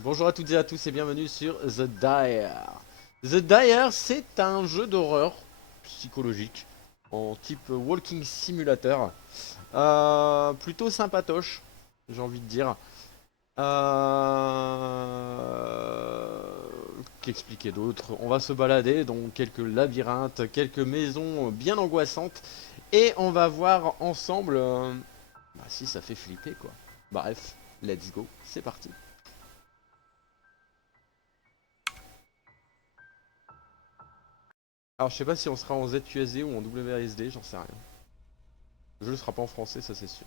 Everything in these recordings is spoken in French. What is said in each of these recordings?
Bonjour à toutes et à tous et bienvenue sur The Dire. The Dire, c'est un jeu d'horreur psychologique en type walking simulator. Plutôt sympatoche, j'ai envie de dire. Qu'expliquer d'autre? On va se balader dans quelques labyrinthes, quelques maisons bien angoissantes et on va voir ensemble si ça fait flipper quoi. Bref, let's go, c'est parti. Alors je sais pas si on sera en ZQSD ou en WASD, j'en sais rien. Le jeu ne sera pas en français, ça c'est sûr.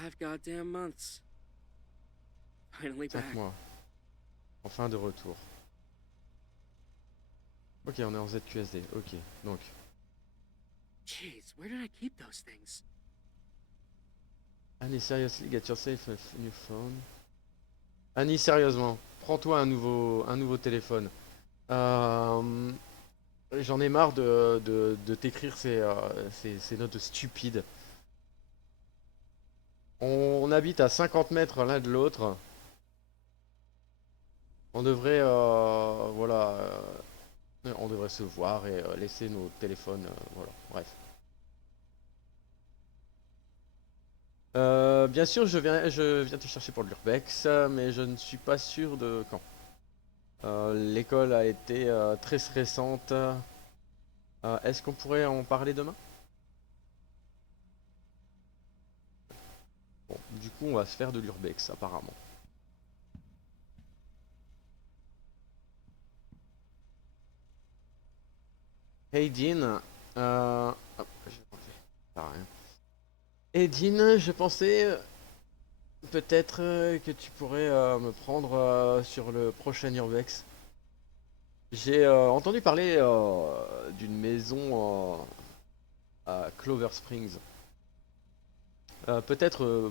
5 goddamn months. Finally 5 back. mois, enfin de retour. Ok, on est en ZQSD, ok. Donc, Jeez, where did I keep those things? Annie, seriously, get yourself a new phone. Annie, sérieusement, prends-toi un nouveau téléphone. Euh, J'en ai marre de t'écrire ces notes stupides. On habite à 50 mètres l'un de l'autre. On devrait, voilà, on devrait se voir et laisser nos téléphones, voilà, bref. Bien sûr, je viens te chercher pour l'Urbex, mais je ne suis pas sûr de quand. L'école a été très stressante. Est-ce qu'on pourrait en parler demain? Bon, du coup, on va se faire de l'Urbex, apparemment. Hey Dean, hop, j'ai tenté. Ça sert à rien. Hey Dean, je pensais peut-être que tu pourrais me prendre sur le prochain Urbex. J'ai entendu parler d'une maison à Clover Springs. Peut-être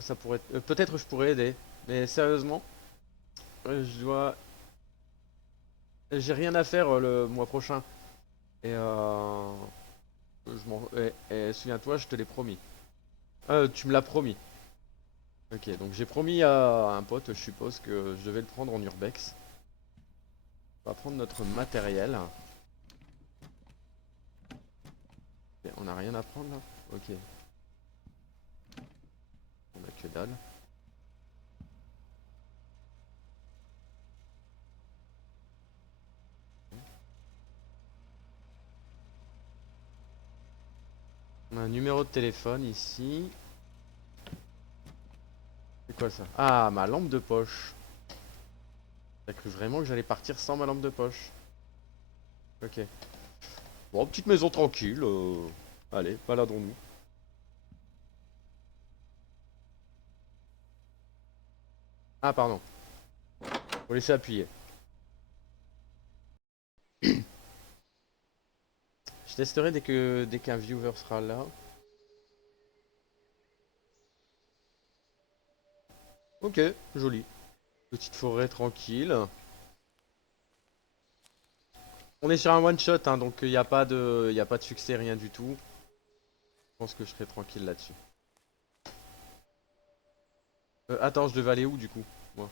ça pourrait, peut-être je pourrais aider. Mais sérieusement, je dois, j'ai rien à faire le mois prochain. Et et souviens-toi, je te l'ai promis. Tu me l'as promis. Ok, donc j'ai promis à un pote, je suppose que je devais le prendre en urbex. On va prendre notre matériel. Et on a rien à prendre là? Ok, on a que dalle. On a un numéro de téléphone ici. C'est quoi ça? Ah, ma lampe de poche. T'as cru vraiment que j'allais partir sans ma lampe de poche? Ok. Bon, petite maison tranquille. Allez, baladons-nous. Ah, pardon. Faut laisser appuyer. Je testerai dès qu'un viewer sera là. Ok, joli. Petite forêt tranquille. On est sur un one shot, hein, donc il n'y a pas y a pas de succès, rien du tout. Je pense que je serai tranquille là-dessus. Attends, je devais aller où du coup? Moi.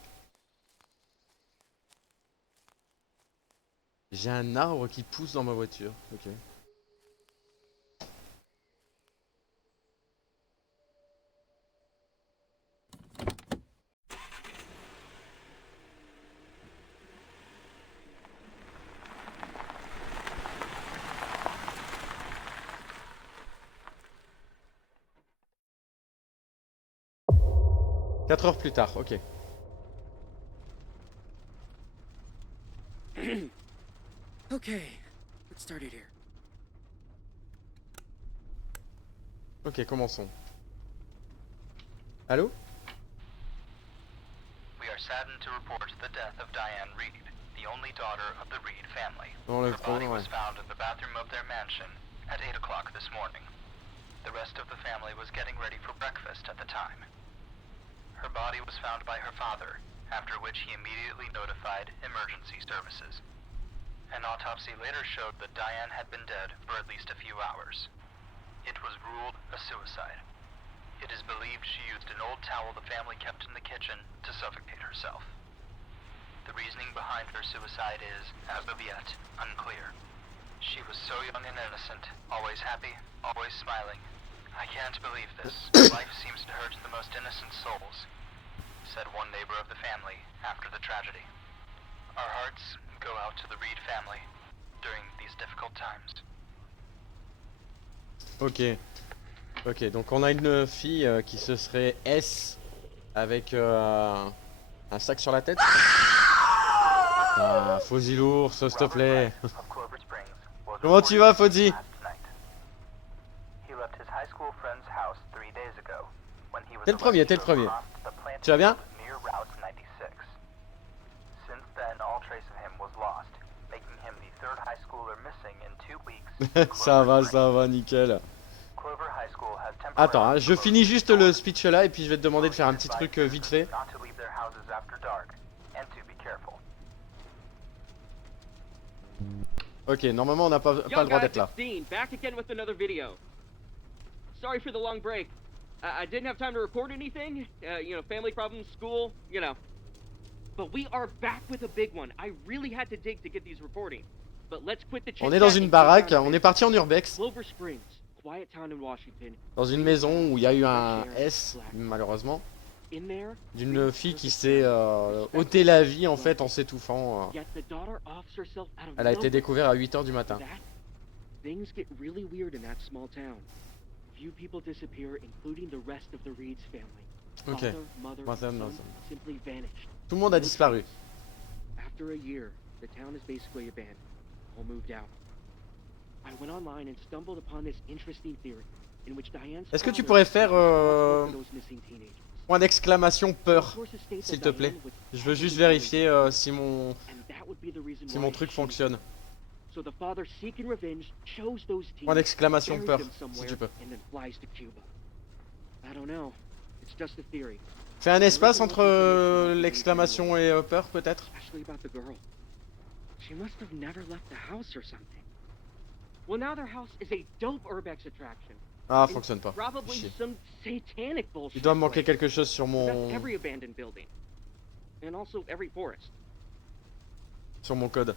J'ai un arbre qui pousse dans ma voiture. Ok. 4 heures plus tard, ok. Okay, let's start it here. Ok, commençons. Allô? We are saddened to report the death of Diane Reed, the only daughter of the Reed family. Dans le Her body ouais. was found in the bathroom of their mansion at 8 o'clock this morning. The rest of the family was getting ready for breakfast at the time. Her body was found by her father, after which he immediately notified emergency services. An autopsy later showed that Diane had been dead for at least a few hours. It was ruled a suicide. It is believed she used an old towel the family kept in the kitchen to suffocate herself. The reasoning behind her suicide is, as of yet, unclear. She was so young and innocent, always happy, always smiling. I can't believe this. Life seems to hurt the most innocent souls, said one neighbor of the family after the tragedy. Our hearts go out to the Reed family during these difficult times. Ok. Ok, donc on a une fille qui se serait S avec un sac sur la tête. Ah, Fozzy l'ours, s'il te plaît. Of Clover Springs was Comment tu vas, Fozzy? last night. He left his high school friend's house 3 days ago when he was T'es le premier, t'es le alleged to premier. have crossed the planting Tu vas bien? field near Route 96. Since then, all trace of him was lost, making him the third high schooler missing in 2 weeks. in Ça Clover va, Springs. nickel. Clover High School has Attends, hein, temporarily je closed finis juste le doors. speech là et puis je vais te demander de faire un petit Police truc advise vite fait. not to leave their houses after dark and to be careful. Ok, normalement on n'a pas Yo le droit guys, d'être là. it's Dean, back again with another video. Sorry for the long break. I didn't have time to record anything. Family problems, school, But we are back with a big one. I really had to dig to get these recordings. But let's quit the On est dans chit-chat une and baraque, get down to on est business. parti en urbex, Clover Springs, quiet town in Washington. dans une maison où il y a eu un S, malheureusement, In there, d'une fille qui s'est ôté la vie en fait en s'étouffant. yet the daughter offs herself out of Elle a été nowhere. découverte à 8h du matin. That, things get really weird in that small town. Few people disappear, including the rest of the Reed's family. Ok. Father, mother, Mother, and son mother. simply vanished. Tout le monde a disparu. After a year, the town is basically abandoned. All moved out. I went online and stumbled upon this interesting theory in which Diane's Est-ce que tu father pourrais was faire responsible for those missing teenagers. point d'exclamation peur, Sources state s'il that te plaît. Diane was Je veux juste heavily vérifier si mon bullied, and that would be the reason si why mon truc she- fonctionne. So the father, seeking revenge, chose those teens, Point d'exclamation buried peur, them si somewhere, tu peux. and then flies to Cuba. I don't know. It's just a theory, Fais un espace entre l'exclamation et peur peut-être. especially about the girl. She must have never left the house or something. Well, now their house is a dope urbex attraction. Ah, And fonctionne pas. Probably Chier. some satanic bullshit. Il doit me manquer place. quelque chose sur That's mon every abandoned building, and also every forest. code.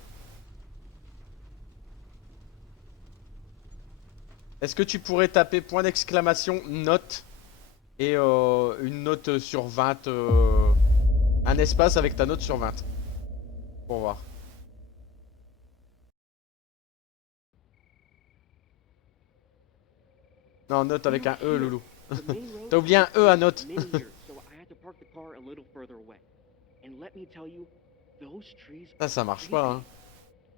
Est-ce que tu pourrais taper point d'exclamation note et une note sur 20 un espace avec ta note sur 20 pour voir. Non, note avec un E, loulou. The main road T'as oublié un E à note. many years, so I had to park the car a little further away. And let me tell you, those trees Ça marche pas, hein.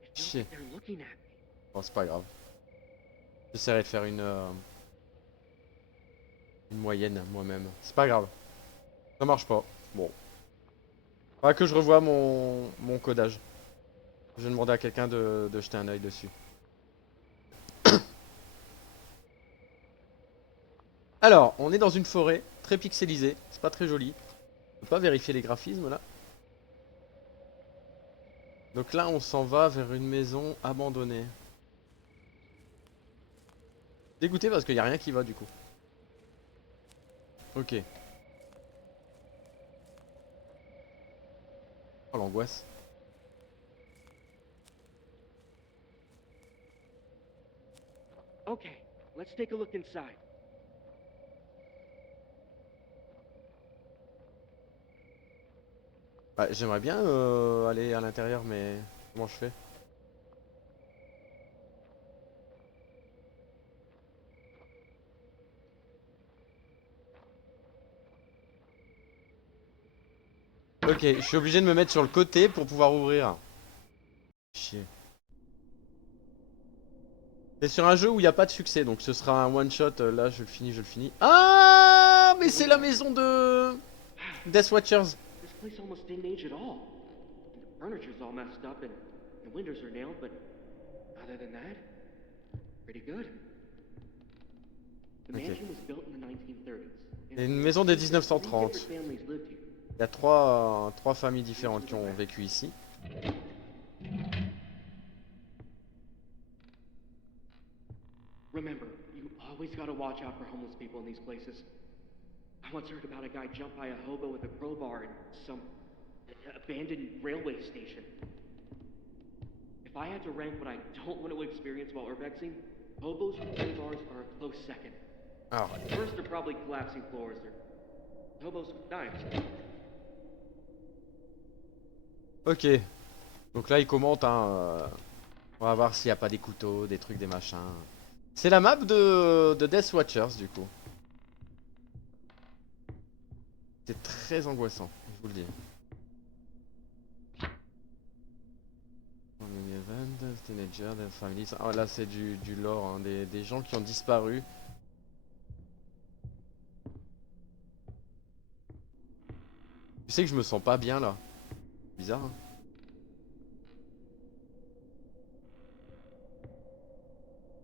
I feel Chier. like they're looking at me. Bon, c'est pas grave. J'essaierai de faire une moyenne moi-même. C'est pas grave. Ça marche pas. Bon. Faudra que je revoie mon codage. Je vais demander à quelqu'un de jeter un œil dessus. Alors, on est dans une forêt très pixelisée. C'est pas très joli. On peut pas vérifier les graphismes là. Donc là, on s'en va vers une maison abandonnée. Dégoûté parce qu'il n'y a rien qui va du coup. Ok. Oh l'angoisse. Okay, let's take a look inside. Bah, j'aimerais bien aller à l'intérieur, mais comment je fais? Ok, je suis obligé de me mettre sur le côté pour pouvoir ouvrir. Chier. C'est sur un jeu où il n'y a pas de succès, donc ce sera un one shot. Là, je le finis. Ah, mais c'est la maison de Death Watchers. This place almost didn't age at all. The furniture's all messed up and the windows are nailed, but other than that, pretty good. The Okay. mansion was built in the 1930s. C'est une maison des Three 1930. different families lived here. Il y a trois familles différentes qui ont vécu ici. Remember, you always gotta watch out for homeless people in these places. I once heard about a guy jump by a hobo with a crowbar and some Abandoned railway station. If I had to rank what I don't want to experience while urbexing, hobos with gay bars are a close second. Alors, First are probably collapsing floors or hobos with knives. ok. Donc là, il commente, hein. On va voir s'il n'y a pas des couteaux, des trucs, des machins. C'est la map de Death Watchers, du coup. C'est très angoissant, je vous le dis. Event, teenager, the families. Oh, là, c'est du lore, hein, des gens qui ont disparu. Tu sais que je me sens pas bien là. Bizarre, hein.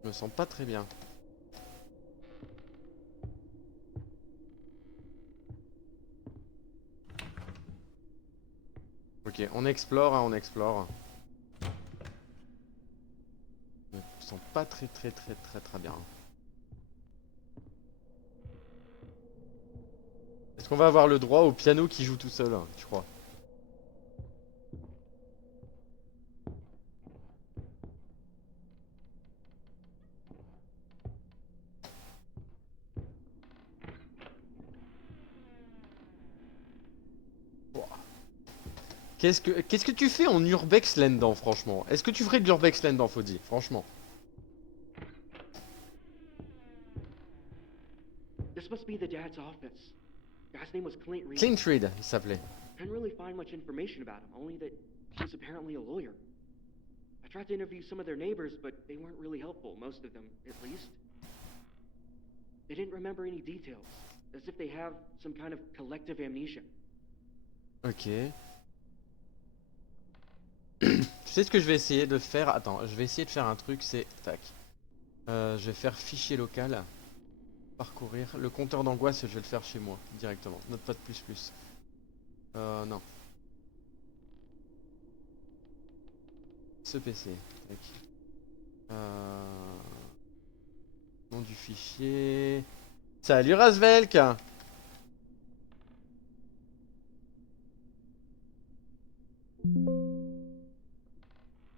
Je me sens pas très bien. Ok, on explore, hein, on explore. Je me sens pas très bien. Est-ce qu'on va avoir le droit au piano qui joue tout seul, hein, tu crois? Qu'est-ce que tu fais en urbex là-dedans, franchement? Est-ce que tu ferais de l'urbex là-dedans, Faudy? Franchement. This must be the dad's office. Guy's name was Clint Reed. Clint Reed, il s'appelait. Couldn't really find much information about him, only that he was apparently a lawyer. I tried to interview some of their neighbors, but they weren't really helpful, most of them, at least. They didn't remember any details, as if they have some kind of collective amnesia. Ok. Tu sais ce que je vais essayer de faire? Attends, je vais essayer de faire un truc, c'est... Tac. Je vais faire fichier local. Parcourir. Le compteur d'angoisse, je vais le faire chez moi, directement. Notepad++. Non. Ce PC. Tac. Nom du fichier... Salut Razvelk!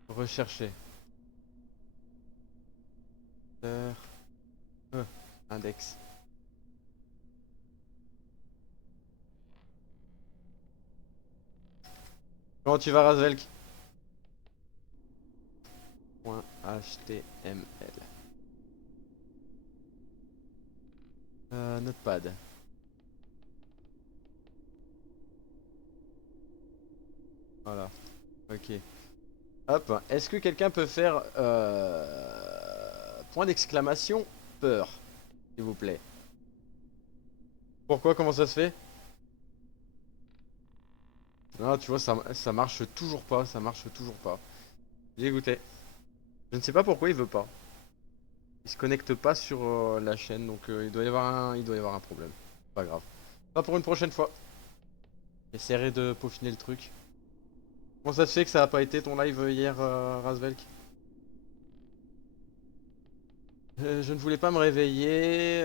Rechercher. Index. Comment tu vas, Razvelk? .html. Notepad. Voilà. Ok. Hop. Est-ce que quelqu'un peut faire point d'exclamation peur, s'il vous plaît? Pourquoi? Comment ça se fait? Non, tu vois, ça marche toujours pas. Ça marche toujours pas. J'ai goûté. Je ne sais pas pourquoi il veut pas. Il se connecte pas sur la chaîne, donc il doit y avoir un problème. Pas grave. Pas pour une prochaine fois. J'essaierai de peaufiner le truc. Comment ça se fait que ça a pas été ton live hier, Razvelk? Je ne voulais pas me réveiller.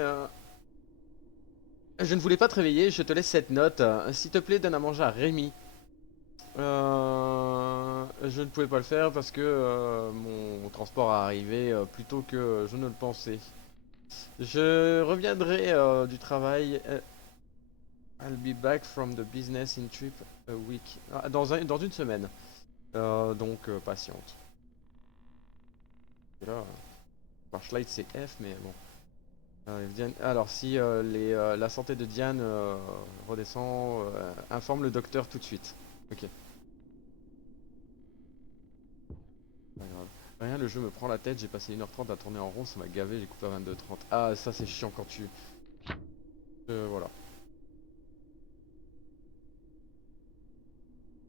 Je ne voulais pas te réveiller, je te laisse cette note. S'il te plaît, donne à manger à Rémi. Je ne pouvais pas le faire parce que mon transport a arrivé plus tôt que je ne le pensais. Je reviendrai du travail. I'll be back from the business in trip a week. Ah, dans une semaine. Donc patiente. Et là, Flashlight c'est F, mais bon. Alors si la santé de Diane redescend, informe le docteur tout de suite. Ok. Pas grave. Rien, le jeu me prend la tête, j'ai passé 1h30 à tourner en rond, ça m'a gavé, j'ai coupé à 22h30. Ah, ça c'est chiant quand tu... voilà.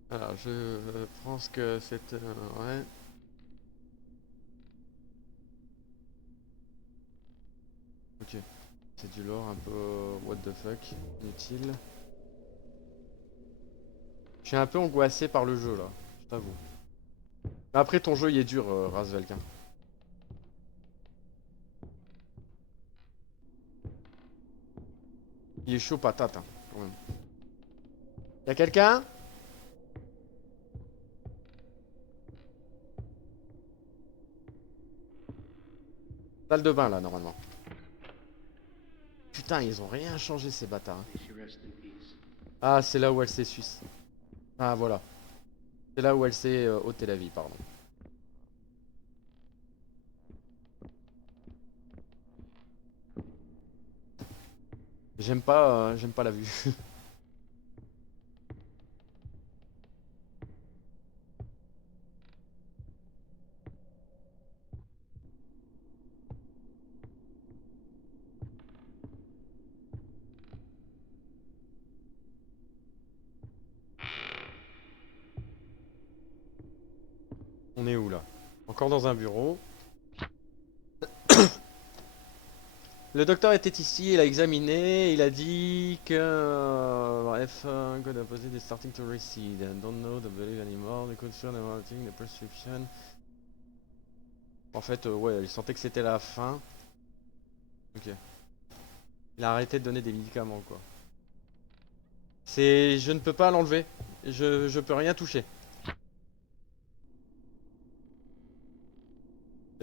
Alors, je pense que c'est... ouais. Ok. C'est du lore un peu... what the fuck. Inutile. Je suis un peu angoissé par le jeu là, je t'avoue. Mais après ton jeu il est dur, Razvelk. Il est chaud patate, hein, quand même. Y'a quelqu'un? Salle de bain là normalement. Putain, ils ont rien changé ces bâtards. Hein. May she rest in peace. Ah, c'est là où elle s'est suisse. Ah voilà. C'est là où elle s'est ôté la vie, pardon. J'aime pas la vue. On est où là? Encore dans un bureau. Le docteur était ici, il a examiné, il a dit que bref, God opposite is starting to recede and don't know the belief anymore, the concern about the prescription. En fait, ouais, il sentait que c'était la fin. Ok. Il a arrêté de donner des médicaments quoi. Je ne peux pas l'enlever. Je peux rien toucher.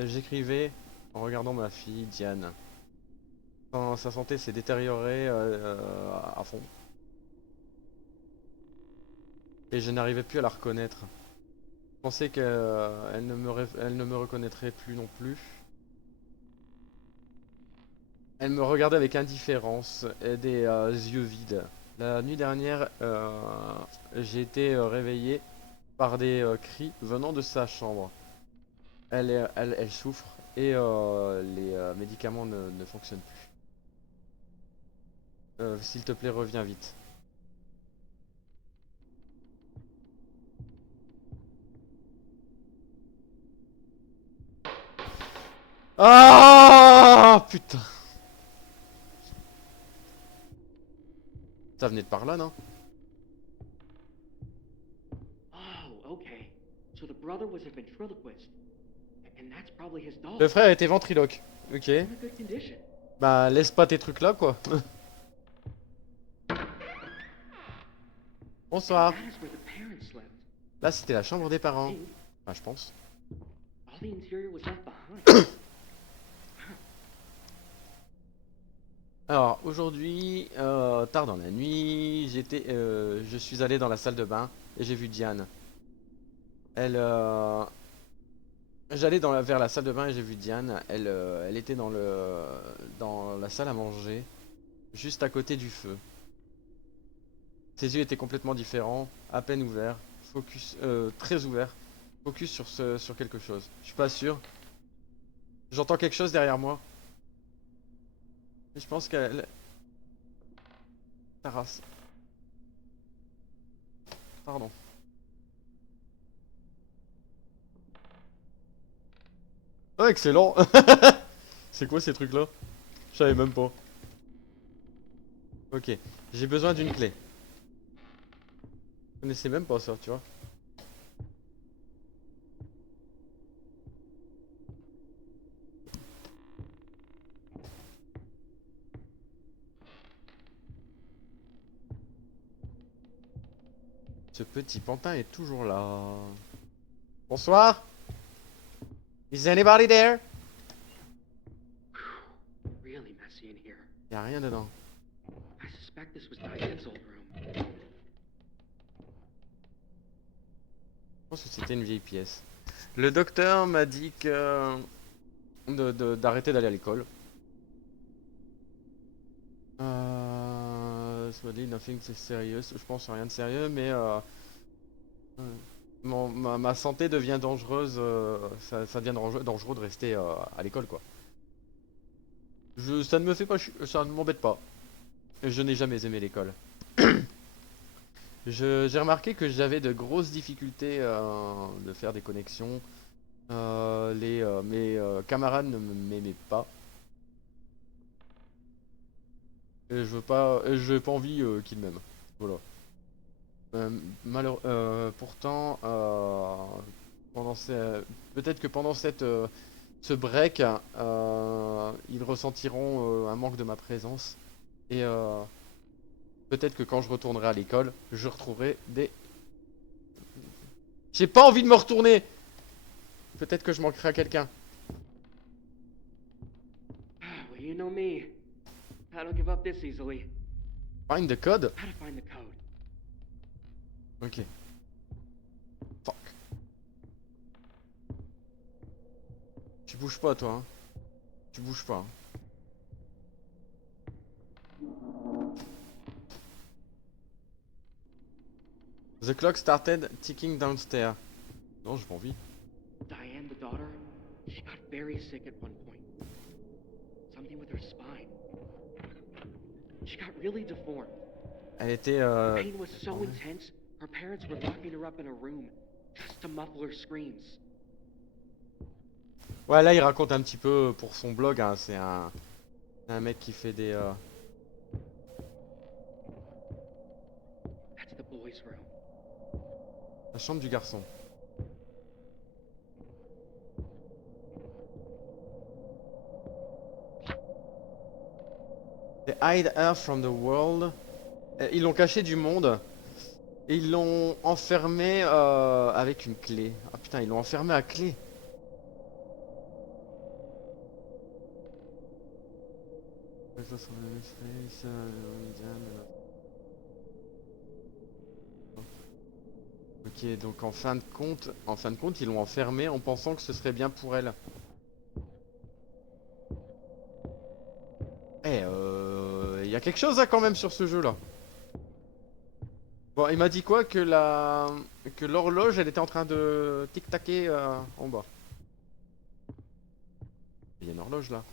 J'écrivais en regardant ma fille Diane. Sa santé s'est détériorée à fond. Et je n'arrivais plus à la reconnaître. Je pensais qu'elle elle ne me reconnaîtrait plus non plus. Elle me regardait avec indifférence et des yeux vides. La nuit dernière, j'ai été réveillé par des cris venant de sa chambre. Elle souffre et les médicaments ne fonctionnent plus. S'il te plaît, reviens vite. Ah putain. Ça venait de par là, non? Oh, okay. So the brother was a ventriloquist. And that's probably his dog. Le frère était ventriloque. Ok. In a good condition. Bah laisse pas tes trucs là quoi. Bonsoir. That is where the parents slept. Là c'était la chambre des parents. I think Enfin je pense. all the interior was left behind. Alors aujourd'hui, tard dans la nuit, je suis allé dans la salle de bain et j'ai vu Diane. J'allais vers la salle de bain et j'ai vu Diane. Elle était dans la salle à manger, juste à côté du feu. Ses yeux étaient complètement différents, à peine ouverts, très ouverts, focus sur quelque chose. Je suis pas sûr. J'entends quelque chose derrière moi. Je pense qu'elle... Ta race. Pardon. Oh, excellent. C'est quoi ces trucs là? Je savais même pas. Ok, j'ai besoin d'une clé. Je connaissais même pas ça, tu vois. Ce petit pantin est toujours là. Bonsoir. Is anybody there? Really messy in here. Y'a rien dedans. I suspect this was Diane's old room. Je pense que c'était une vieille pièce. Le docteur m'a dit que d'arrêter d'aller à l'école. Nothing serious. Je pense à rien de sérieux, mais ma santé devient dangereuse. Ça devient dangereux de rester à l'école, quoi. Ça ne me fait pas, ça ne m'embête pas. Je n'ai jamais aimé l'école. J'ai remarqué que j'avais de grosses difficultés de faire des connexions. Mes camarades ne m'aimaient pas. Et j'ai pas envie qu'ils m'aiment. Voilà. Pourtant, peut-être que pendant ce break, ils ressentiront un manque de ma présence. Et peut-être que quand je retournerai à l'école, je retrouverai des... J'ai pas envie de me retourner! Peut-être que je manquerai à quelqu'un. You know me. I don't give up this easily. Find the code. How to find the code. Ok. Fuck. Tu bouges pas toi, hein. Tu bouges pas. Hein. The clock started ticking downstairs. Non, j'ai pas envie. Diane, the daughter, she got very sick at one point. Something with her spine. She got really deformed. Elle était The pain was so ouais. intense, her parents were locking her up in a room just to muffle her screams. Ouais, là il raconte un petit peu pour son blog, hein. C'est un mec qui fait des That's the boys' room. la chambre du garçon. They hide her from the world. Ils l'ont caché du monde et ils l'ont enfermé avec une clé. Ah putain, ils l'ont enfermé à clé. Ok, donc en fin de compte, ils l'ont enfermé en pensant que ce serait bien pour elle. Eh, il y a quelque chose là quand même sur ce jeu là. Bon, il m'a dit quoi que l'horloge elle était en train de tic-taquer en bas. Il y a une horloge là.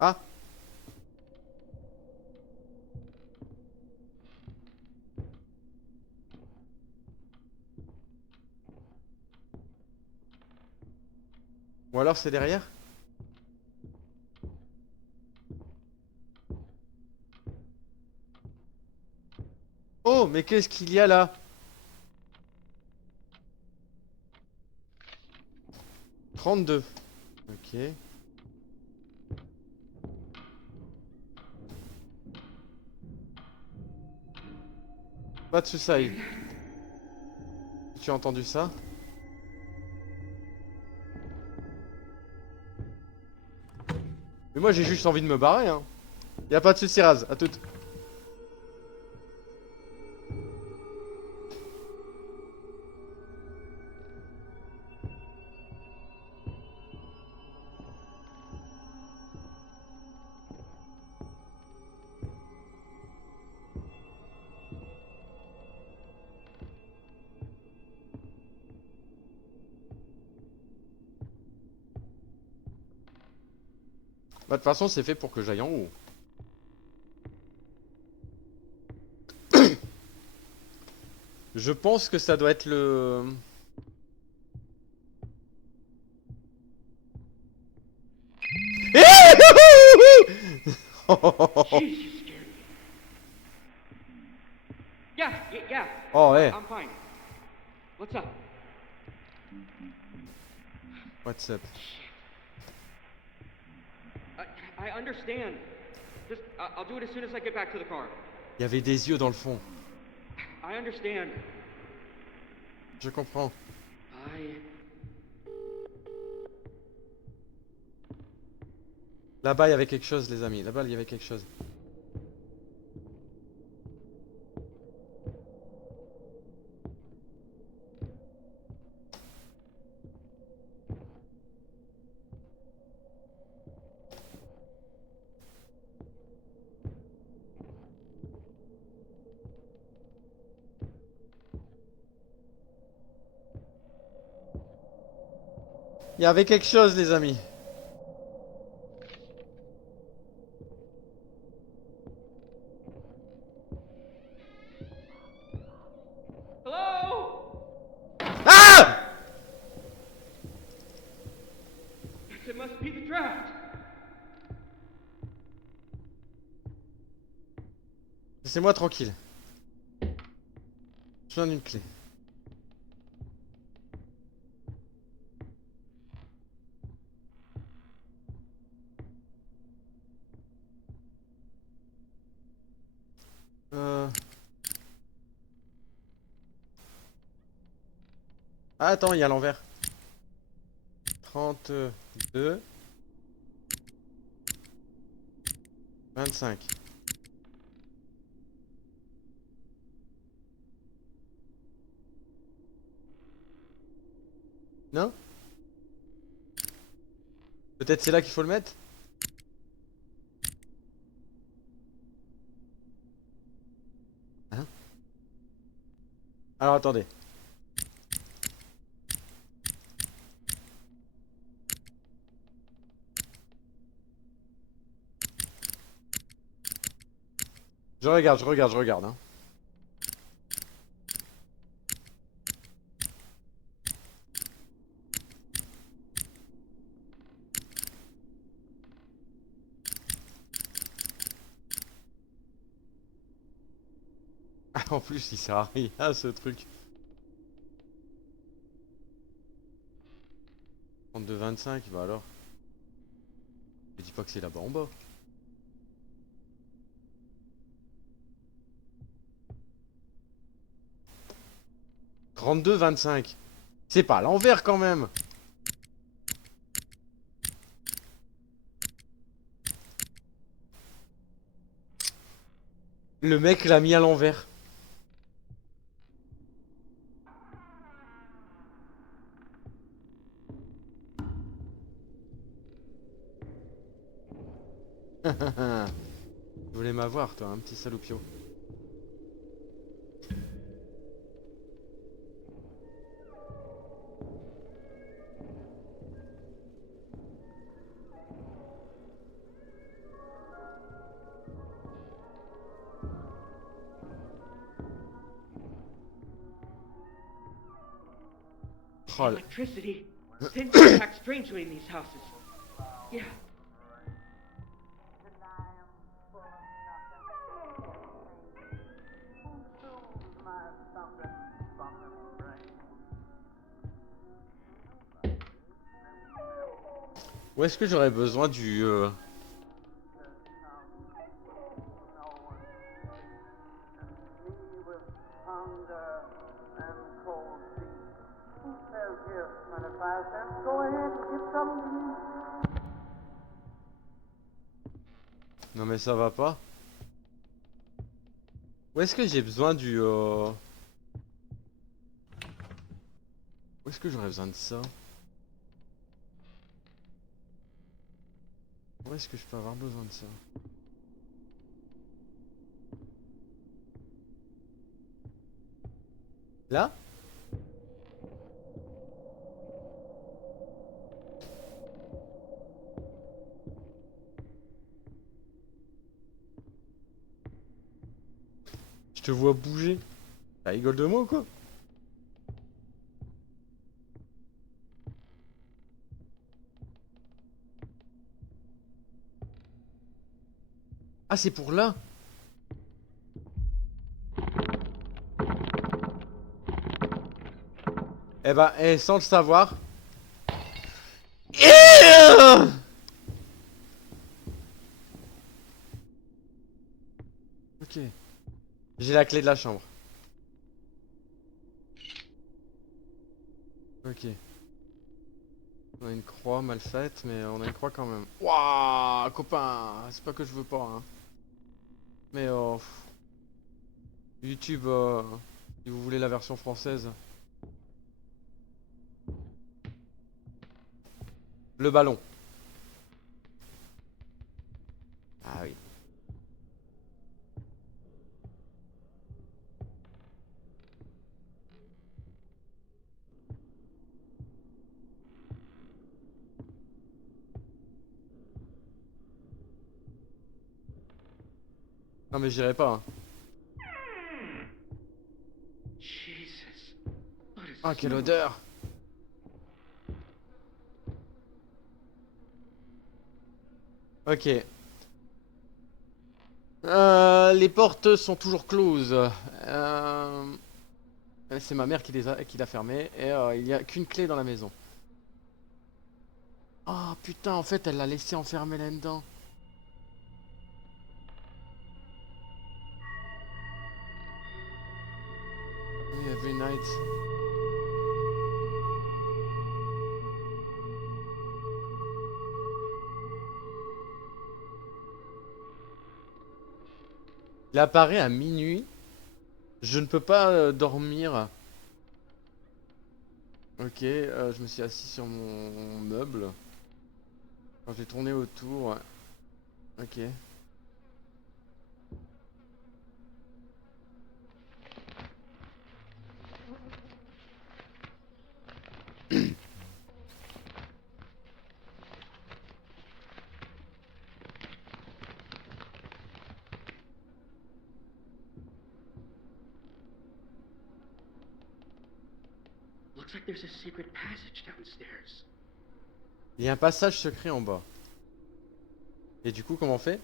Ah! Ou alors c'est derrière? Oh, mais qu'est-ce qu'il y a là? « 32. Ok. Pas de suicide. Tu as entendu ça? Mais moi j'ai juste envie de me barrer, hein. Y a pas de soucis, Raz, à toute. Bah de toute façon c'est fait pour que j'aille en haut. Je pense que ça doit être le... Jeez, you scared me. Yeah. Oh ouais. I'm fine. What's up? What's up? I understand. Just, I'll do it as soon as I get back to the car. Il y avait des yeux dans le fond. I understand. Je comprends. Là-bas il y avait quelque chose les amis. Là-bas il y avait quelque chose. Il y avait quelque chose les amis. Hello? Ah! It must be the draft. Laissez-moi tranquille. Je donne une clé. Ah, attends, il y a l'envers. 32. 25. Non? Peut-être c'est là qu'il faut le mettre? Hein? Alors attendez. Je regarde, hein. Ah, en plus, il sert à rien ce truc. 32-25, bah alors. Je dis pas que c'est là-bas en bas. « 32-25. C'est pas à l'envers quand même. Le mec l'a mis à l'envers. Tu voulais m'avoir, toi, un petit saloupio. Oh, là. Electricity tends to act strangely in these houses. Yeah. Où est-ce que j'aurais besoin du... Non mais ça va pas. Où est-ce que j'ai besoin du... Où est-ce que j'aurais besoin de ça? Où est-ce que je peux avoir besoin de ça? Là? Je te vois bouger. Ça rigole de moi ou quoi? Ah, c'est pour là? Eh ben, sans le savoir. Ok. J'ai la clé de la chambre. Ok. On a une croix mal faite, mais on a une croix quand même. Waouh, copain, c'est pas que je veux pas, hein. Mais YouTube, si vous voulez la version française. Le ballon. Ah oui. Non mais j'irai pas, hein. Jesus. What is Ah, this quelle smell? odeur. Ok. Les portes sont toujours closes. C'est ma mère qui l'a fermée et il n'y a qu'une clé dans la maison. Ah putain, en fait, elle l'a laissé enfermer là-dedans. Oui, every night. Il apparaît à minuit. Je ne peux pas dormir. Ok, je me suis assis sur mon meuble. Quand j'ai tourné autour. Ok. Looks like there's a secret passage downstairs. Il y a un passage secret en bas. Et du coup, comment on fait?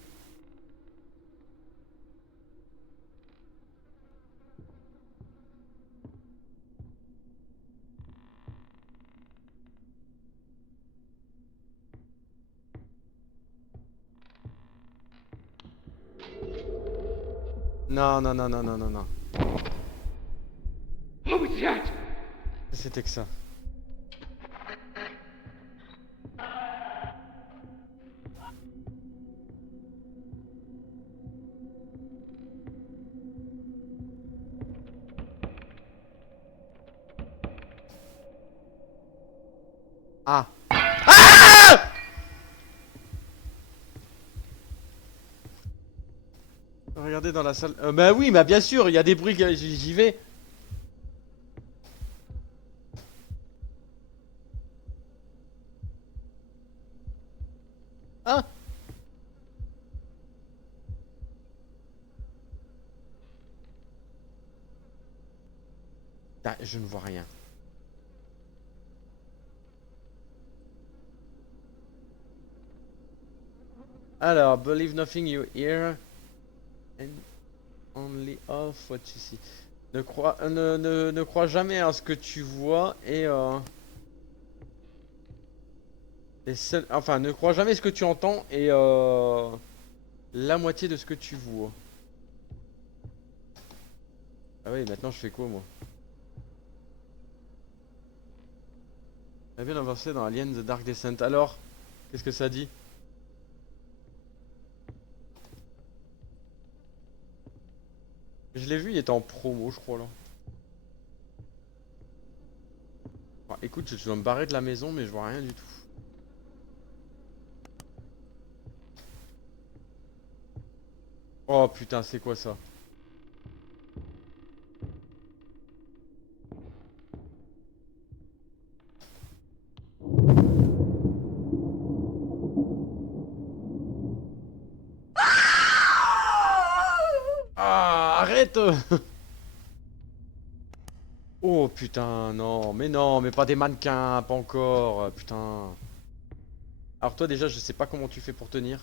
Non, non, non, non, non, non, non. What was that? C'était que ça. Ah. Ah! Regardez dans la salle. Bah oui, bah bien sûr, il y a des bruits, j'y vais. Ah. Ah, je ne vois rien. Alors, believe nothing you hear and only of what you see. Ne crois jamais à ce que tu vois enfin, ne crois jamais ce que tu entends et la moitié de ce que tu vois. Ah oui, maintenant je fais quoi moi? On a bien avancé dans Alien The Dark Descent. Alors, qu'est-ce que ça dit? Je l'ai vu, il était en promo, je crois là. Bon, écoute, je dois me barrer de la maison, mais je vois rien du tout. Oh putain, c'est quoi ça? Ah, arrête! Oh putain, non, mais pas des mannequins, pas encore, putain. Alors toi déjà, je sais pas comment tu fais pour tenir.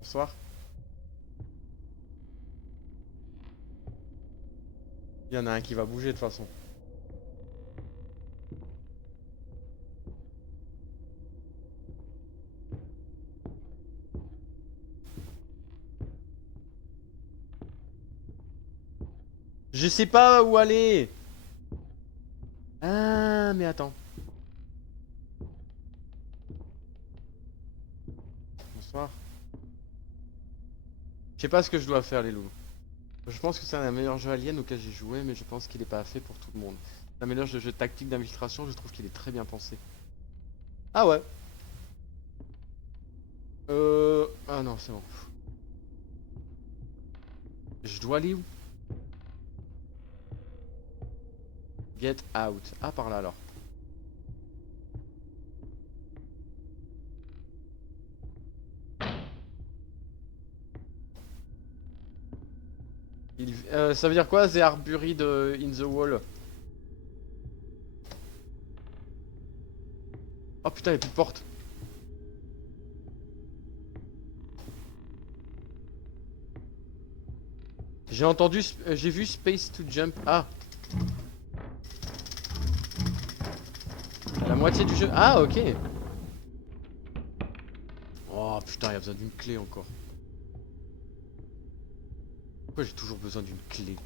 Bonsoir. Il y en a un qui va bouger de toute façon. Je sais pas où aller. Ah, mais attends. Bonsoir. Je sais pas ce que je dois faire, les loups. Je pense que c'est un des meilleurs jeux Alien auquel j'ai joué, mais je pense qu'il est pas fait pour tout le monde. C'est un meilleur jeu tactique d'infiltration, je trouve qu'il est très bien pensé. Ah ouais. Ah non, c'est bon. Je dois aller où? Get out. Ah, par là alors. Ça veut dire quoi, The are buried in the wall? Oh putain, y'a plus de porte. J'ai entendu, j'ai vu Space to Jump. Ah, la moitié du jeu. Ah, ok. Oh putain, y'a besoin d'une clé encore. Pourquoi j'ai toujours besoin d'une clé?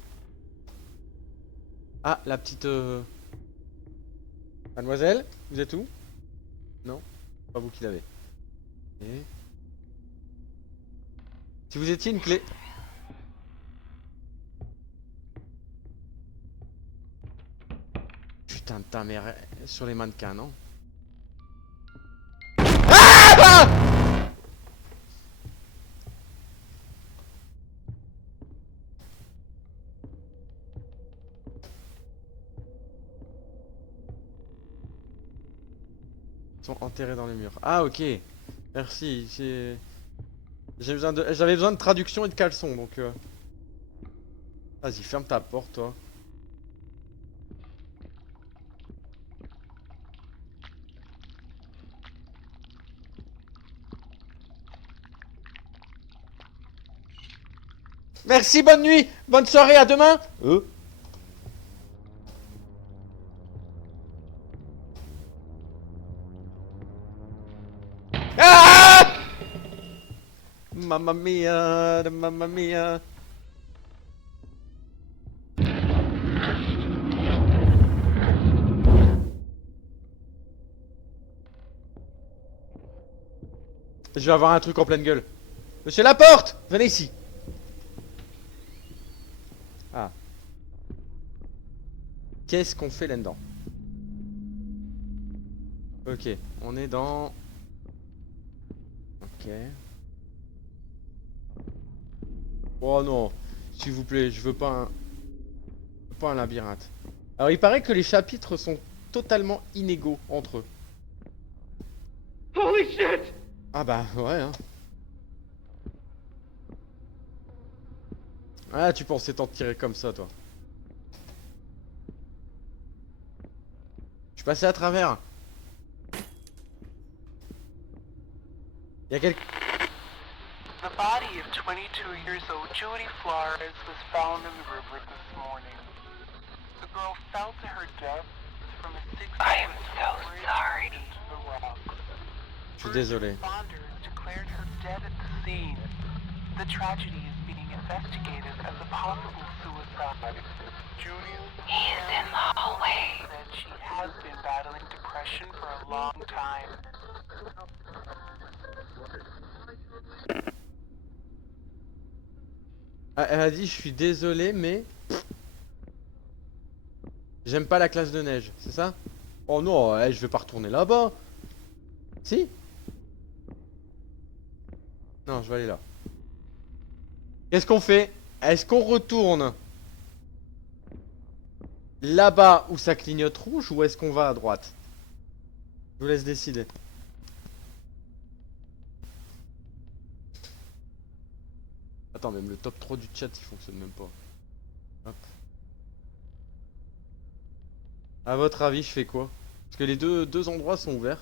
Ah, la petite... Mademoiselle, vous êtes où? Non, pas vous qui l'avez. Ok. Si vous étiez une clé... Putain de ta mère, sur les mannequins, non? Ah! Ils sont enterrés dans les murs. Ah ok. Merci. J'avais besoin de traduction et de caleçon donc. Vas-y, ferme ta porte toi. Merci, bonne nuit, bonne soirée, à demain. Ah! Mamma mia, mamma mia. Je vais avoir un truc en pleine gueule. Monsieur Laporte, venez ici. Ah. Qu'est-ce qu'on fait là-dedans? Ok, on est dans... Ok. Oh non, s'il vous plaît, je veux pas un labyrinthe. Alors il paraît que les chapitres sont totalement inégaux entre eux. Holy shit! Ah bah ouais hein. Ah tu pensais t'en tirer comme ça toi. Je suis passé à travers. Y'a quelqu'un... The body of 22 years old Judy Flores was found in the river this morning. The girl fell to her death from a 6-foot I am so sorry. into the rocks. Je suis désolé. Responders declared her dead at the scene. The tragedy is being investigated as a possible suicide. Judy's He's in the hallway. said she has been battling depression for a long time. Ah, elle a dit je suis désolé mais... J'aime pas la classe de neige, c'est ça? Oh non, je vais pas retourner là-bas. Si? Non, je vais aller là. Qu'est-ce qu'on fait? Est-ce qu'on retourne là-bas où ça clignote rouge ou est-ce qu'on va à droite? Je vous laisse décider. Attends, même le top 3 du chat il fonctionne même pas. Hop. À votre avis, je fais quoi? Parce que les deux endroits sont ouverts.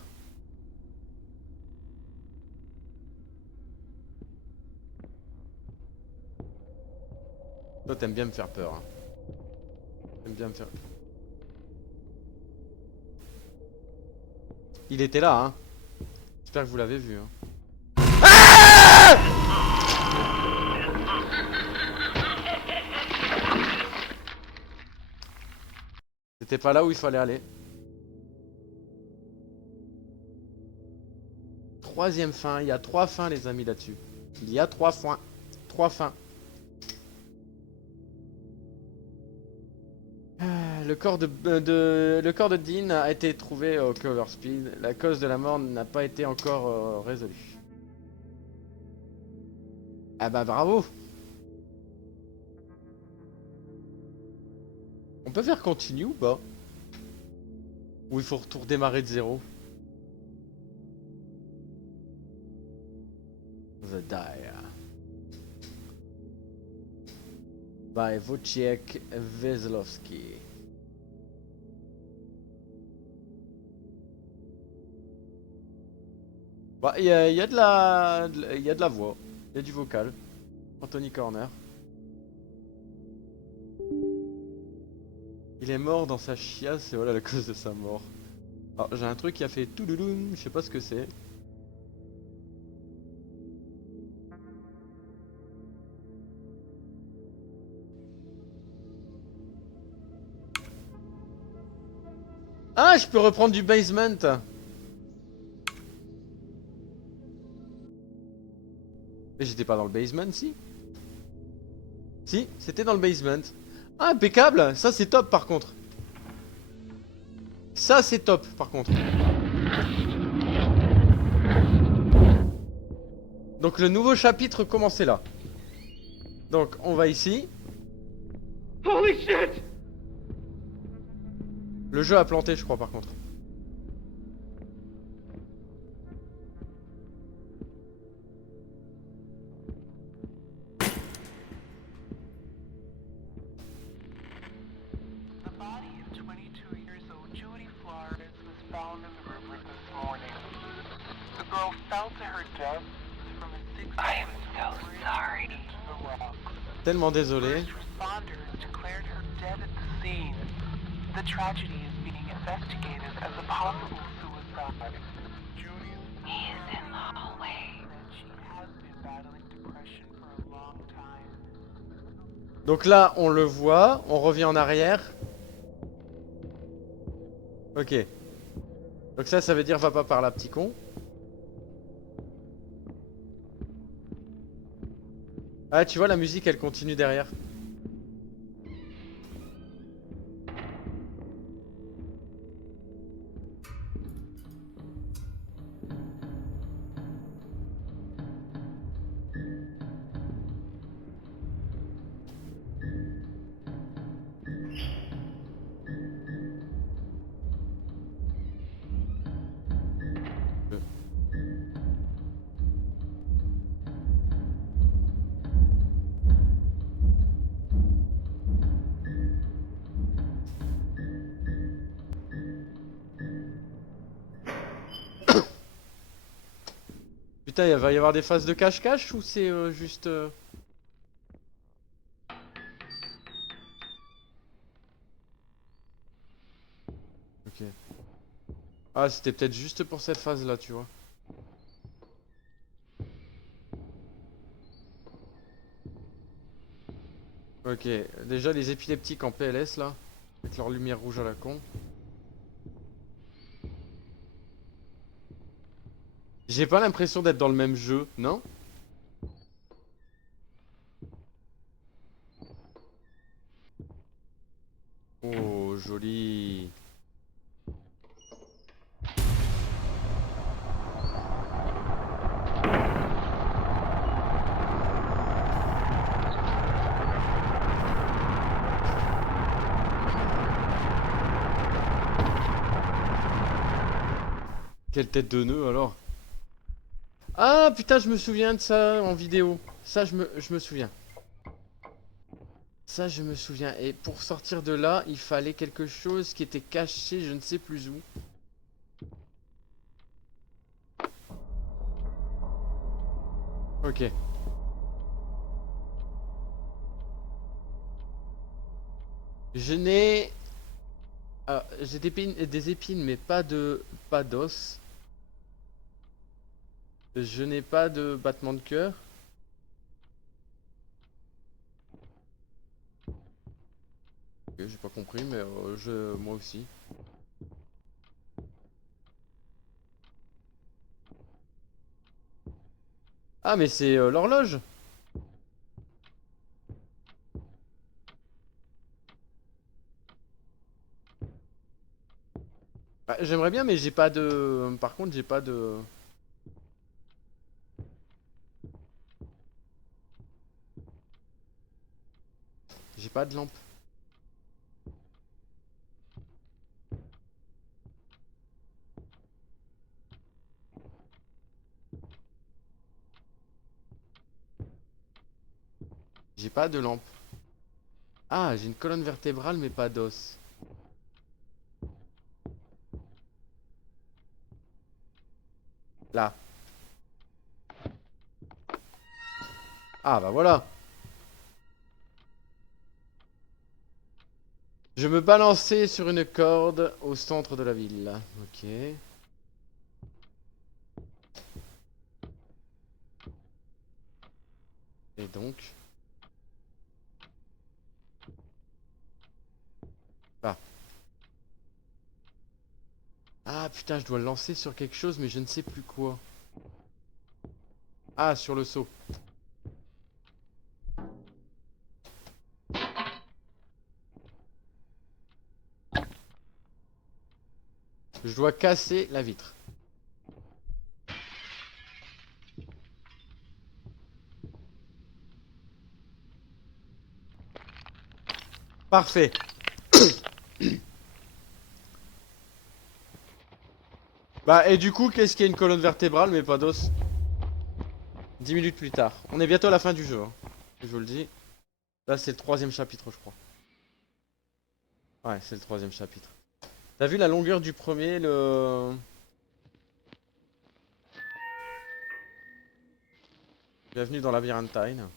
Toi, t'aimes bien me faire peur. Hein. T'aimes bien me faire... Il était là, hein. J'espère que vous l'avez vu, hein. Ah! C'était pas là où il fallait aller. Troisième fin, il y a 3 fins les amis là-dessus. Il y a 3 fins. 3 fins. Le corps de Dean a été trouvé au Clover Speed. La cause de la mort n'a pas été encore résolue. Ah bah bravo. On peut faire continue ou pas? Ou il faut redémarrer de zéro? The Die by Wojciech Weslowski. Bah, il y a de la voix, il y a du vocal. Anthony Corner. Il est mort dans sa chiasse et voilà la cause de sa mort. Alors j'ai un truc qui a fait tout doudoum, je sais pas ce que c'est. Ah, je peux reprendre du basement. Mais j'étais pas dans le basement, si? Si, c'était dans le basement. Ah, impeccable! Ça, c'est top, par contre. Ça, c'est top, par contre. Donc, le nouveau chapitre commençait là. Donc, on va ici. Holy shit! Le jeu a planté, je crois, par contre. The body of 22 years old Judy Flores was found in the river this morning. The girl fell to her death from a 6 I am so sorry. Into the rocks. Tellement désolé. First responders declared her dead at the scene. The tragedy is being investigated as a possible suicide. Judy is in the hallway. She has been battling depression for a long time. Donc là, on le voit. On revient en arrière. Ok. Donc ça veut dire va pas par là, petit con. Ah, tu vois, la musique, elle continue derrière. Putain, il va y avoir des phases de cache-cache ou c'est juste... Ok. Ah, c'était peut-être juste pour cette phase-là, tu vois. Ok, déjà les épileptiques en PLS là, avec leur lumière rouge à la con. J'ai pas l'impression d'être dans le même jeu, non? Oh, joli. Quelle tête de nœud alors? Ah putain, je me souviens de ça en vidéo. Ça, je me souviens. Ça, je me souviens. Et pour sortir de là, il fallait quelque chose qui était caché, je ne sais plus où. Ok. Je n'ai... j'ai des épines, mais pas d'os. Je n'ai pas de battement de cœur. Ok, j'ai pas compris, mais moi aussi. Ah, mais c'est l'horloge. Ah, j'aimerais bien, mais j'ai pas de... Par contre, j'ai pas de... J'ai pas de lampe. J'ai pas de lampe. Ah, j'ai une colonne vertébrale, mais pas d'os. Là. Ah, bah voilà. Je me balançais sur une corde au centre de la ville. Ok. Et donc... Ah. Ah putain, je dois le lancer sur quelque chose, mais je ne sais plus quoi. Ah, sur le seau. Je dois casser la vitre. Parfait. Bah et du coup qu'est-ce qu'il y a une colonne vertébrale mais pas d'os? 10 minutes plus tard. On est bientôt à la fin du jeu, hein. Je vous le dis. Là c'est le 3e chapitre je crois. Ouais c'est le 3e chapitre. T'as vu la longueur du premier, le... Bienvenue dans Labyrinthine.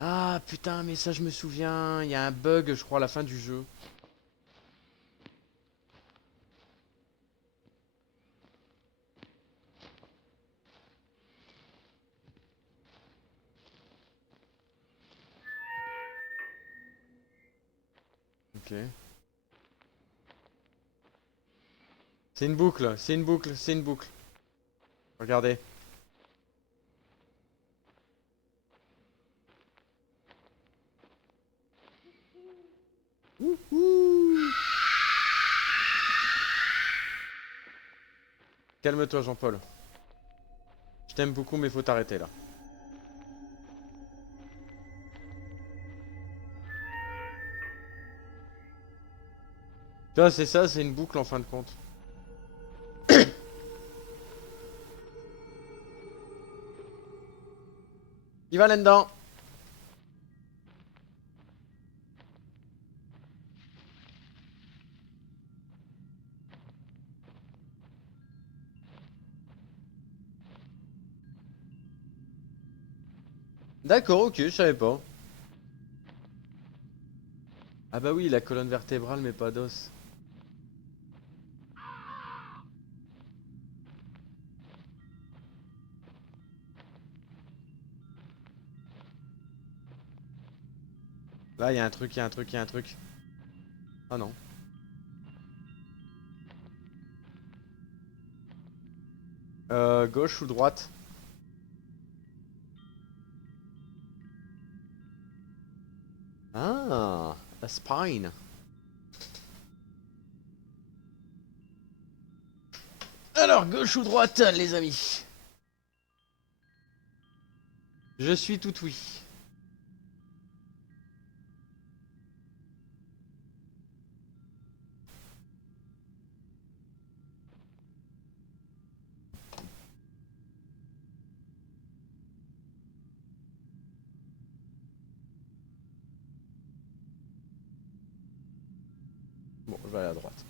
Ah putain mais ça je me souviens, il y a un bug je crois à la fin du jeu. Ok. C'est une boucle, c'est une boucle, c'est une boucle. Regardez. Wouhou. Calme-toi Jean-Paul. Je t'aime beaucoup mais faut t'arrêter là. Tu vois c'est ça, c'est une boucle en fin de compte. Il va là-dedans. D'accord, ok, je savais pas. Ah bah oui, la colonne vertébrale mais pas d'os. Là, il y a un truc, il y a un truc, il y a un truc. Ah non. Gauche ou droite? Ah, la spine. Alors, gauche ou droite, les amis? Je suis tout oui. Bon, je vais aller à droite.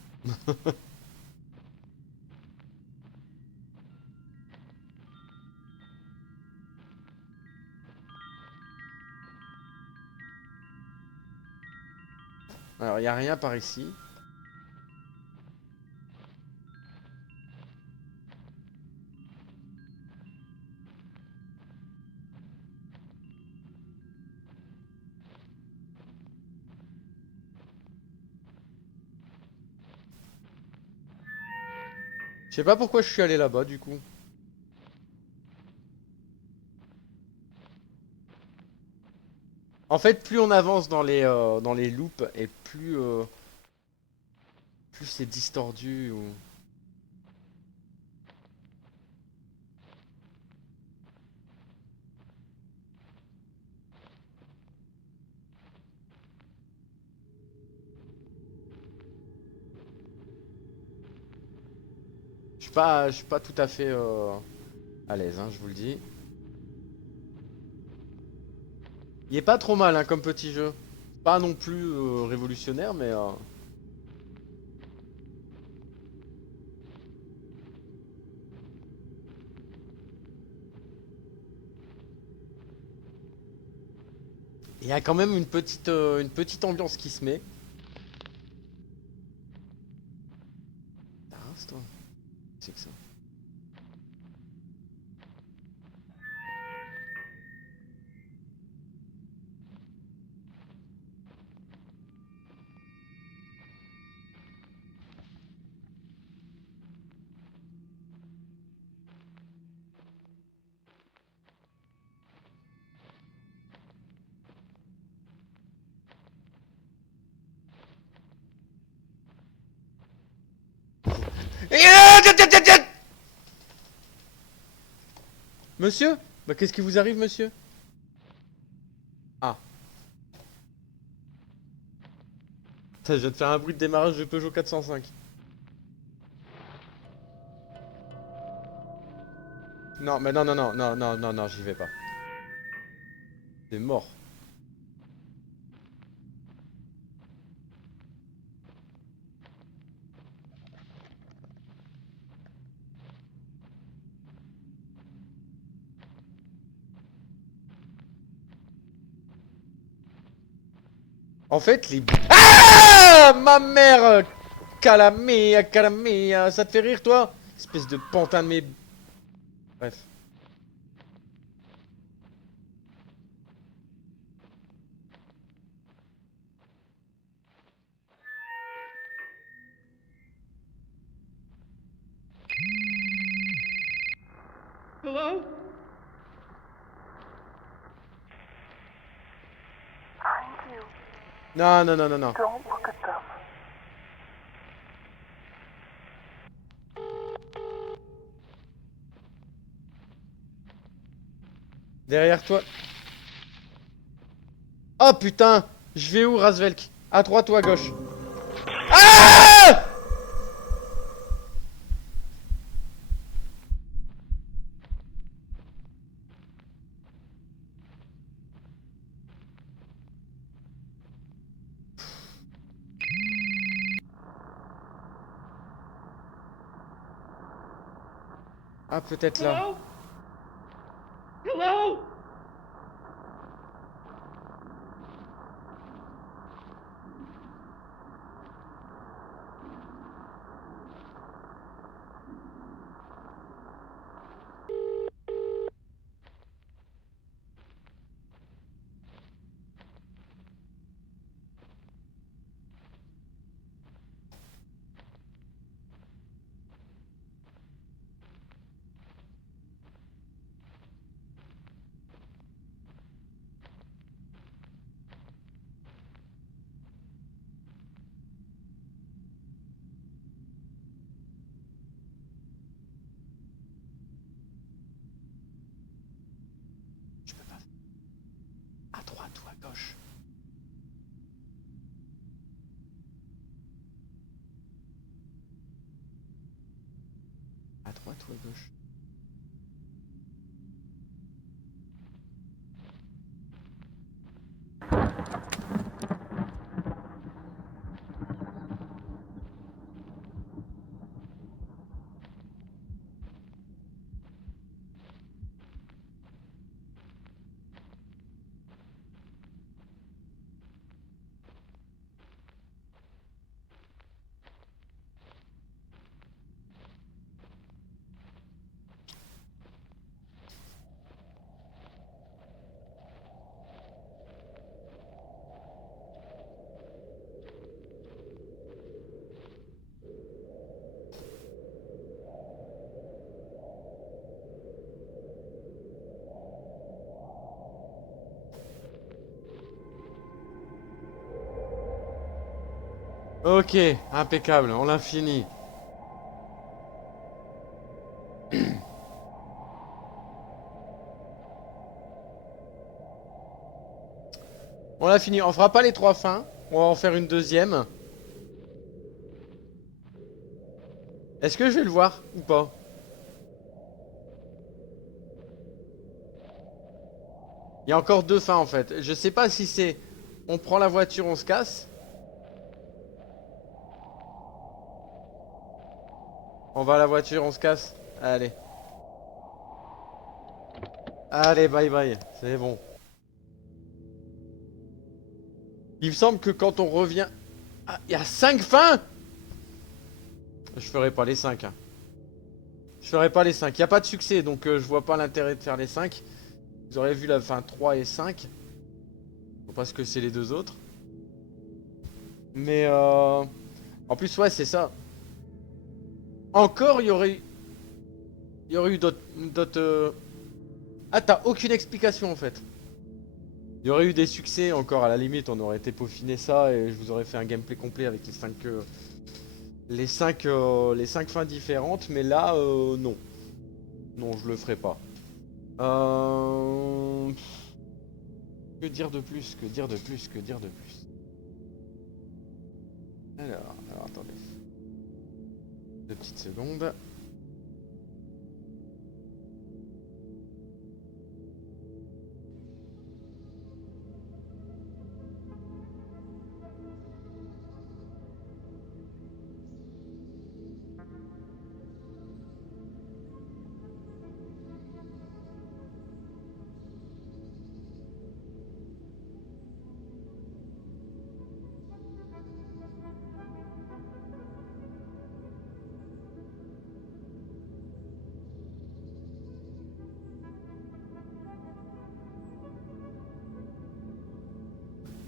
Alors, il n'y a rien par ici. Je sais pas pourquoi je suis allé là-bas, du coup. En fait, plus on avance dans les loops, et plus c'est distordu ou... je suis pas tout à fait à l'aise, hein, je vous le dis. Il est pas trop mal, hein, comme petit jeu. Pas non plus révolutionnaire, mais... Il y a quand même une petite ambiance qui se met. Ah, c'est toi. C'est que ça. Monsieur? Bah qu'est-ce qui vous arrive, monsieur? Ah. Ça, je viens de faire un bruit de démarrage de Peugeot 405. Non, mais non, non, non, non, non, non, non, j'y vais pas. C'est mort. En fait, les... Ah ma mère Calamia, Calamia, ça te fait rire, toi? Espèce de pantin de mes... Bref. Hello? Behind you. Non, non, non, non, non. Don't look at them. Derrière toi. Oh putain! Je vais où, Razvelk? À droite ou à gauche? Ah! Ah, peut-être là. Hello? Hello? Je peux pas. À droite ou à gauche? À droite ou à gauche? Ok, impeccable, on l'a fini. On l'a fini, on fera pas les 3 fins, on va en faire une deuxième. Est-ce que je vais le voir ou pas? Il y a encore 2 fins en fait. Je sais pas si c'est on prend la voiture, on se casse. On va à la voiture, on se casse. Allez. Allez, bye bye, c'est bon. Il me semble que quand on revient... Ah, il y a 5 fins. Je ferai pas les 5. Hein. Je ferai pas les 5. Il n'y a pas de succès, donc je vois pas l'intérêt de faire les 5. Vous aurez vu la fin 3 et 5. Faut pas ce que c'est les deux autres. Mais en plus, ouais, c'est ça. Encore, il y aurait eu d'autres... Ah, t'as aucune explication en fait. Il y aurait eu des succès encore, à la limite, on aurait été peaufiné ça et je vous aurais fait un gameplay complet avec les les cinq fins différentes, mais là, non. Non, je le ferai pas. Que dire de plus? Que dire de plus? Que dire de plus? Alors attendez. 2 petites secondes.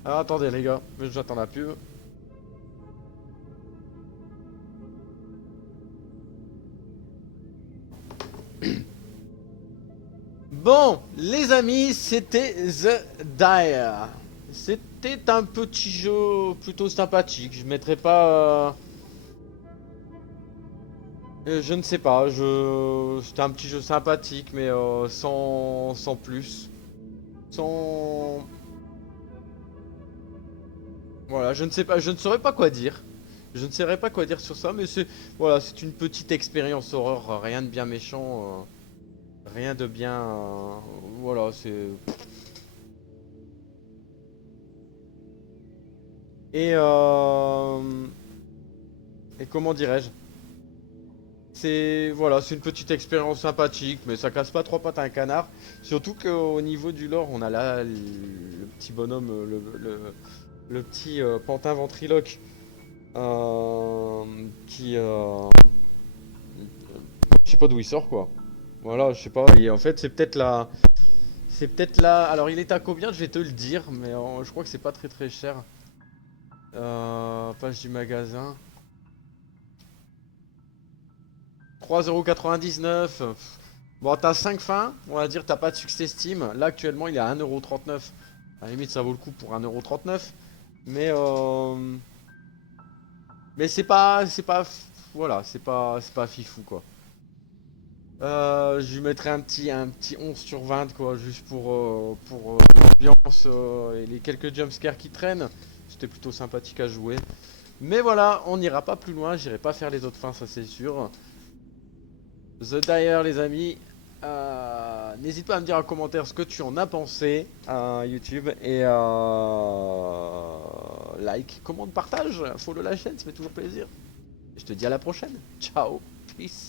Alors attendez les gars, j'attends la pub. Bon, les amis, c'était The Dire. C'était un petit jeu plutôt sympathique. Je mettrai pas. Je ne sais pas. C'était un petit jeu sympathique, mais sans plus. Sans. Voilà, je ne sais pas. Je ne saurais pas quoi dire. Je ne saurais pas quoi dire sur ça, mais c'est voilà, c'est une petite expérience horreur, rien de bien méchant. Rien de bien. Voilà, c'est. Et et comment dirais-je? C'est voilà, c'est une petite expérience sympathique, mais ça casse pas trois pattes à un canard. Surtout qu'au niveau du lore, on a là le petit bonhomme, le petit pantin ventriloque euh, qui, je sais pas d'où il sort quoi. Voilà, je sais pas. Et en fait, c'est peut-être là. Alors, il est à combien? Je vais te le dire, mais je crois que c'est pas très très cher. Page du magasin. 3,99 €. Bon, t'as 5 fins, on va dire, t'as pas de succès Steam. Là, actuellement, il est à 1,39 €. À la limite, ça vaut le coup pour 1,39 €. Mais, mais voilà, c'est pas fifou, quoi. Je lui mettrais un petit 11 sur 20, quoi, juste pour l'ambiance et les quelques jumpscares qui traînent. C'était plutôt sympathique à jouer. Mais voilà, on n'ira pas plus loin, j'irai pas faire les autres fins, ça c'est sûr. The Dire, les amis. N'hésite pas à me dire en commentaire ce que tu en as pensé à YouTube et like, commande, partage, follow la chaîne, ça fait toujours plaisir. Et je te dis à la prochaine. Ciao, peace.